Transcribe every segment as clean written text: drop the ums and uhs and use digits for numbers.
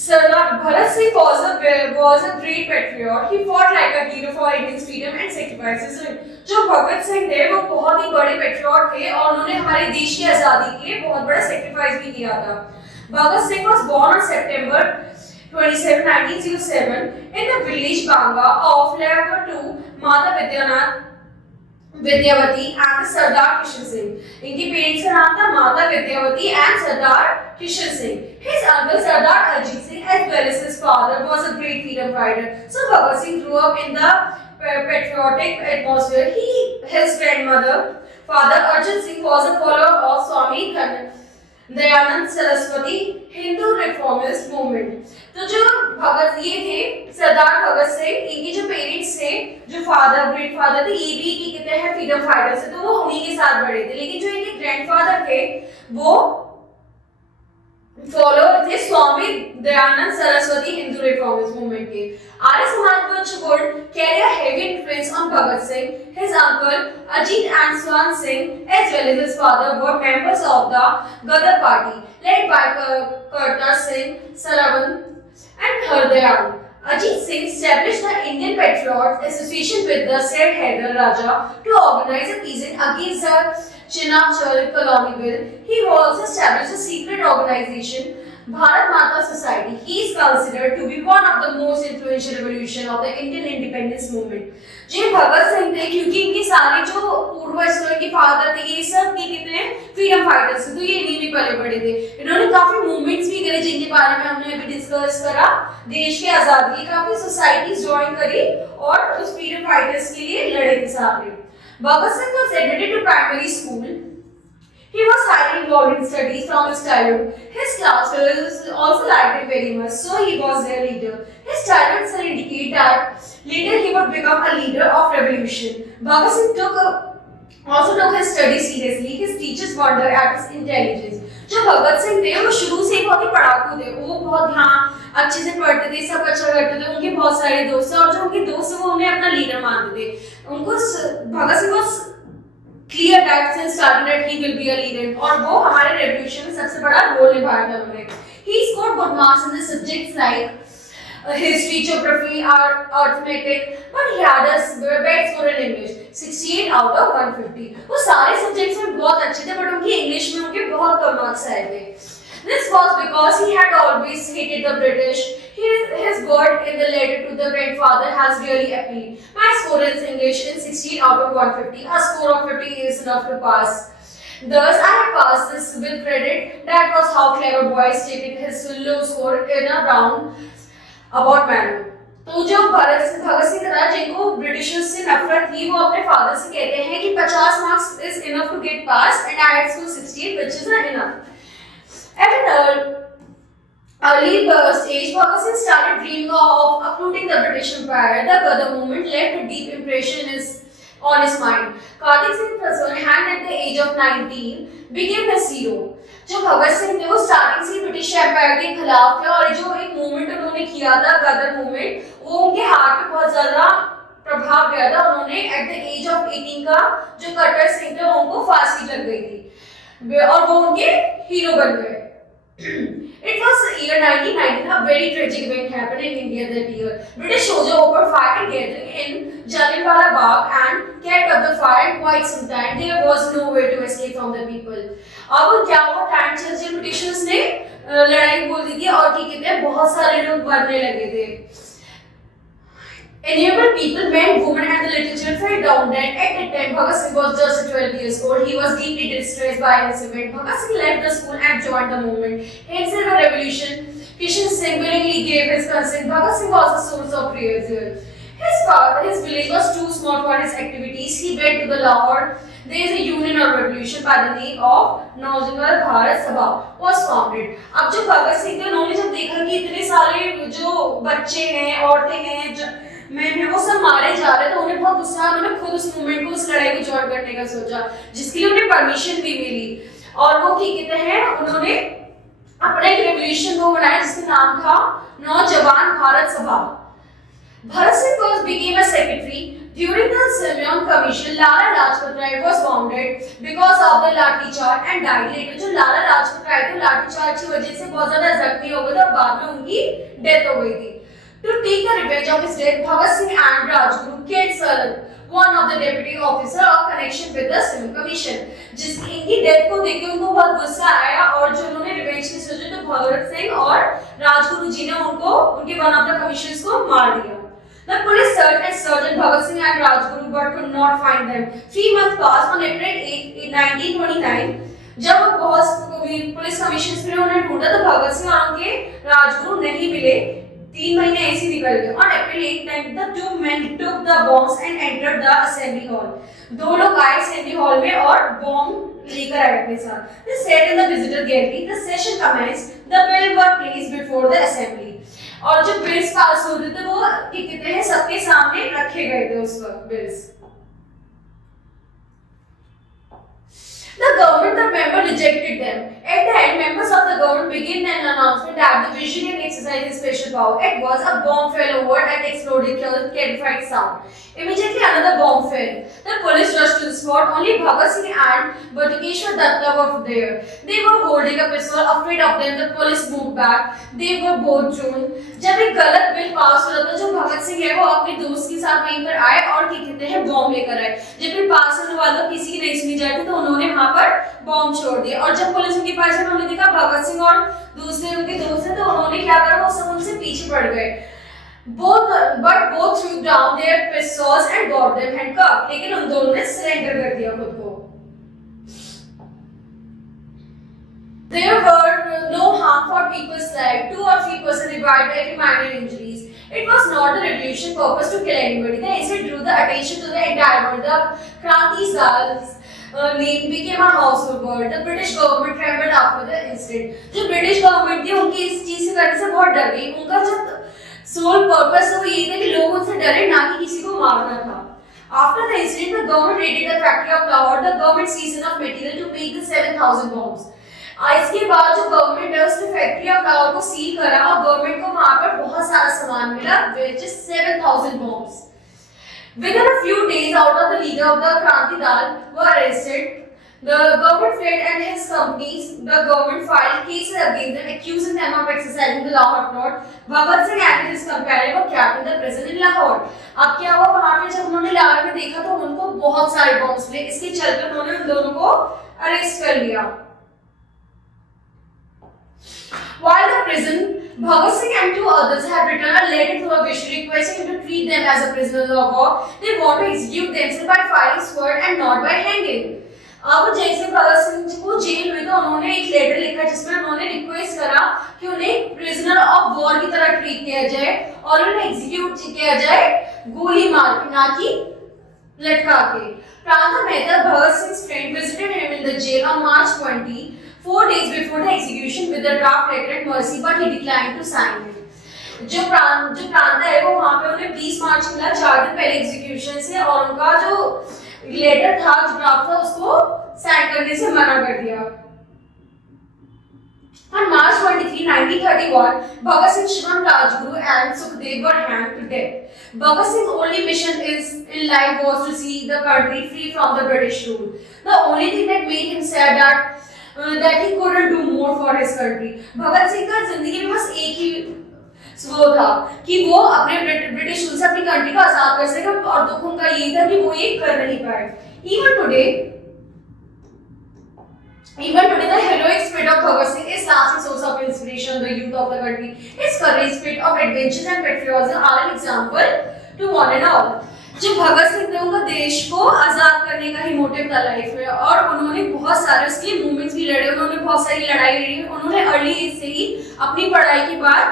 Sardar Bhagat Singh was a great patriot. He fought like a hero for India's freedom and sacrifices. जो भगत सिंह थे वो बहुत ही बड़े patriot थे और उन्होंने हमारे देश की आजादी के लिए बहुत बड़ा सेक्रीफाइस भी किया था. Bhagat Singh was born on September 27, 1907 in the village Banga of Lever to Mata Vidyavati and Sardar Kishan Singh. इनकी पेरेंट्स का नाम था Mata Vidyavati and Sardar Kishan Singh. His uncle Sardar Ajit Singh as well as his father was a great freedom fighter. So Bhagat Singh grew up in the patriotic atmosphere. His grandmother, Father Arjun Singh, was a follower of Swami Dayanand Saraswati Hindu reformist movement. तो जो भगत ये थे सरदार भगत सिंह, इनके जो parents थे, जो father great father थे, ये भी की कहते हैं फ्रीडम फाइटर्स थे, तो वो उन्हीं के साथ बड़े थे. लेकिन जो इनके ग्रैंडफादर थे वो फॉलोअर थे स्वामी दयानंद सरस्वती हिंदू रिफॉर्मिस्ट मूवमेंट के. Arya Samaj would carry a heavy influence on Bhagat Singh. His uncle Ajit and Swan Singh as well as his father were members of the Gadar party led by Kartar Singh, Saravan and Hardayal. Ajit Singh established the Indian Patriots Association with the said Hyder Raja to organize a peasant against the Chinachal colony bill. He also established a secret organization, Bharat Mata Society. He is considered to be one of the most influential revolution of the Indian independence movement. जो भगत सिंह थे, क्योंकि इनके सारे जो पूर्वज थे, इनके father थे, ये सब के कितने फ्रीडम फाइटर्स थे, तो ये इन्हीं में पले बड़े थे. इन्होंने काफी मूवमेंट्स भी करे जिनके बारे में हमने अभी डिस्कस करा. देश के आजादी की काफी सोसाइटीज ज्वाइन करी और उस फ्रीडम फाइटर्स के लिए लड़े थे साथ में. Bhagat Singh was admitted to primary school. He was highly involved in studies from his childhood. His classmates also liked him very much, so he was their leader. His childhood son indicate that later he would become a leader of revolution. Bhagat Singh also took his studies seriously. His teachers wondered at his intelligence. जो भगत सिंह थे वो शुरू से ही बहुत ही पढ़ाकू थे. वो बहुत ध्यान अच्छे से पढ़ते थे, सब अच्छा करते थे. उनके बहुत सारे दोस्त थे और जो उनके दोस्त थे वो उन्हें अपना लीडर मानते थे. उनको Bhagat Singh was clear that since starting that he will be a leader और वो हमारे revolution में सबसे बड़ा रोल निभाया था उन्होंने. He scored good marks in the subjects like history, geography, arithmetic, but he had a bad score in English, 68 out of 150. वो सारे subjects में बहुत अच्छे थे, but उनकी English में उनके बहुत कम marks आए थे. This was because he had always hated the British. His word in the letter to the grandfather has really appealed. My score in English is 68 out of 150. A score of 50 is enough to pass. Thus, I have passed this with credit. That was how clever boy stated his low score in a roundabout manner. तो जो भगत सिंह था जिनको Britishers से नफरत थी, वो अपने father से कहते हैं कि 50 marks is enough to get passed and I had scored 68, which is not enough. At an early stage, Bhagat Singh started dreaming of uprooting the British Empire. The Gadar movement left a deep impression on his mind. Kartik Singh Prasad, at the age of 19, became his hero. जो भगत सिंह थे वो starting से British empire के खिलाफ थे और जो एक मूवमेंट उन्होंने किया था गदर मूवमेंट, वो उनके हार्ट पे बहुत ज्यादा प्रभाव गया था. उन्होंने एट द एज ऑफ 18 का जो कटर सिंह थे उनको फांसी लग गई थी और वो उनके हीरो बन गए. It was the year 1919. A very tragic event happened in India that year. British soldiers opened fire gathering in Jallianwala Bagh and kept up the fire and quite some time. There was no way to escape from the people. अब क्या हुआ, time चलते Britishers ने लड़ाई बोल दी थी और क्या कहते हैं बहुत सारे लोग मरने लगे थे. Innumerable people, men, women and the little children fell down dead. At that time, Bhagat Singh was just 12 years old. He was deeply distressed by this event. Bhagat Singh left the school and joined the movement. Himself a revolution, Kishan Singh willingly gave his consent. Bhagat Singh was a source of prayers here. His village was too small for his activities. He went to the Lahore. There is a union or revolution by the name of Naujiwal Bharat Sabha was founded. अब जो भगत सिंह थे उन्होंने जब देखा कि इतने सारे जो बच्चे हैं, औरतें हैं, मैं वो सब मारे जा रहे, तो उन्हें बहुत गुस्सा आया. उन्होंने खुद उस मूवमेंट को, उस लड़ाई को ज्वाइन करने का सोचा, जिसके लिए उन्हें परमिशन भी मिली. और वो क्या कहते हैं, उन्होंने अपना एक रेवोल्यूशन वो बनाया जिसका नाम था नौजवान भारत सभा. Bharat Singh was became a secretary during the Simeon Commission. Lala Lajpat Rai was wounded because of the लाठी चार्ज and died later. जो लाला लाजपत राय थे लाठी प्रचार की वजह से बहुत ज्यादा जख्मी हो गए थे और बाद में उनकी डेथ हो गई थी। To take the revenge of his death, Bhagat Singh and Rajguru killed Salan, one of the deputy officer of connection with the civil commission. जिसकी इनकी डेथ को देख के उनको बहुत गुस्सा आया और जो उन्होंने रिवेंज की सोची तो भगत सिंह और राजगुरु जी ने उनको उनके वन ऑफ द कमिश्नर्स को मार दिया। The police searched Bhagat Singh and Rajguru but could not find them. 3 months passed. On April 8, 1929, जब पुलिस कमिश्नर्स ने उन्हें ढूंढा तो भगत सिंह और उनके राजगुरु नहीं मिले। 3 महीने ऐसे निकल गए। On April 8, the two men took the bombs and entered the assembly hall. दो लोग आए असेंबली हॉल में और बॉम्ब लेकर आए अपने साथ। They sat in the visitor gallery. The session commenced. The bills were placed before the assembly. और जो बिल्स पास हो रहे थे वो कितने हैं सबके सामने रखे गए थे उस वक्त bills. The government, the member rejected them. At the end, members of the government began an announcement that the visionary exercised his special power. It was a bomb fell over and exploded, causing terrified sound. Immediately, another bomb fell. The police rushed to the spot. Only Bhagat Singh and Batukeshwar Datta were there. They were holding a pistol. Afraid of them, the police moved back. They were both June. जब एक गलत bill pass हो रहा था, जो भगत सिंह है वो अपने दोस्त के साथ वहीं पर आए और क्या कहते हैं बॉम्ब लेकर आए। जब बिल पास होने वाला किसी की नहीं सुनी जाती थी तो उन्होंने वहां पर बॉम्ब छोड़ दिया और जब पुलिस उनके पास उन्होंने देखा भगत सिंह और दूसरे उनके दोस्त हैं तो उन्होंने क्या करा वो सब उनसे पीछे पड़ गए। both threw down their pistols and got them handcuffed. लेकिन उन दोनों ने सरेंडर कर दिया खुद को। There were no harm for people's life. 2 or 3% died every minor injuries. It was not the revolution purpose to kill anybody. The incident drew the attention to the entire world. The Kranti Sal's name became a household word. The British government trembled after the incident. जो British government थी उनकी इस चीज से करने से बहुत डर गई। उनका जो sole purpose वो ये था कि लोग उनसे डरे ना कि किसी को मारना था। After the incident, the government raided the factory of Lahore. The government seized enough material to make the 7,000 bombs. इसके बाद जो गवर्नमेंट है उसने फैक्ट्री ऑफ लाहौर को सील करा और गवर्नमेंट को वहां पर बहुत सारा सामान मिला which is 7,000 bombs. Within a few days, out of the leader of the Kranti Dal were arrested. The government fled and his companies. The government filed cases against them, accusing them of exercising the Lahore plot. Bhagat Singh and his companion were kept in the prison in Lahore. अब क्या हुआ वहां पे जब उन्होंने लाहौर में देखा तो उनको बहुत सारे बॉम्ब्स मिले। इसके चलते उन्होंने उन दोनों को अरेस्ट कर लिया। While in prison, Bhagat Singh and 2 others had written a letter to a visionary requesting him to treat them as a prisoner of war. They want to execute themselves by firing sword and not by hanging. अब जैसे भगत सिंह को jail हुई तो उन्होंने एक letter लिखा जिसमें उन्होंने रिक्वेस्ट करा कि उन्हें प्रिजनर ऑफ वॉर की तरह ट्रीट किया जाए और उन्हें एग्जीक्यूट किया जाए गोली मार के ना कि लटका के। Pranta Mehta, Bhagat Singh's friend, visited him in the jail on March 20. 4 days before the execution with the draft letter at mercy, but he declined to sign it. जो प्रांता है वो वहाँ पे उन्हें 20 मार्च मिला 4 दिन पहले एग्जीक्यूशन से और उनका जो लेटर था जो ड्राफ्ट था उसको साइन करने से मना कर दिया। On March 23, 1931, Bhagat Singh, Shivam Rajguru and Sukhdev were hanged to death. Bhagat Singh's only mission in life was to see the country free from the British rule. The only thing that made him sad that he couldn't do more for his country. Bhagat Singh का जिंदगी में बस एक ही वो था कि वो अपने ब्रिटिश रूल से अपनी कंट्री को आजाद कर सके और दुख उनका यही था कि वो ये कर नहीं पाए। Even today, the heroic spirit of Bhagat Singh is lasting source of inspiration for the youth of the country. His courage, spirit of adventure and patriotism are an example to one and all. जो भगत सिंह थे उनका देश को आजाद करने का ही motive था life में और उन्होंने बहुत सारे उसके मूवमेंट्स भी लड़े, उन्होंने बहुत सारी लड़ाई लड़ी, उन्होंने अर्ली एज से ही अपनी पढ़ाई के बाद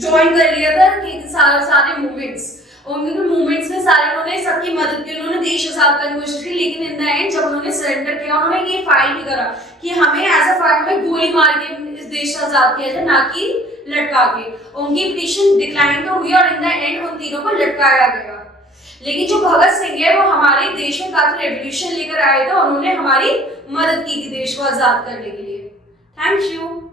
ज्वाइन कर लिया था कि सारे मूवमेंट्स उनके मूवमेंट्स में सारे उन्होंने सबकी मदद की, उन्होंने देश आजाद करने की कोशिश की, लेकिन इन द एंड जब उन्होंने सरेंडर किया उन्होंने ये फाइल भी करा कि हमें एज अ फाइल हमें गोली मार के इस देश को आजाद किया जाए ना कि लटका के। उनकी पिटीशन डिक्लाइन तो हुई और इन द एंड उन तीनों को लटकाया गया। लेकिन जो भगत सिंह है वो हमारे देश में काफी रेवोल्यूशन लेकर आए थे, उन्होंने हमारी मदद की थी देश को आजाद करने के लिए। Thank you.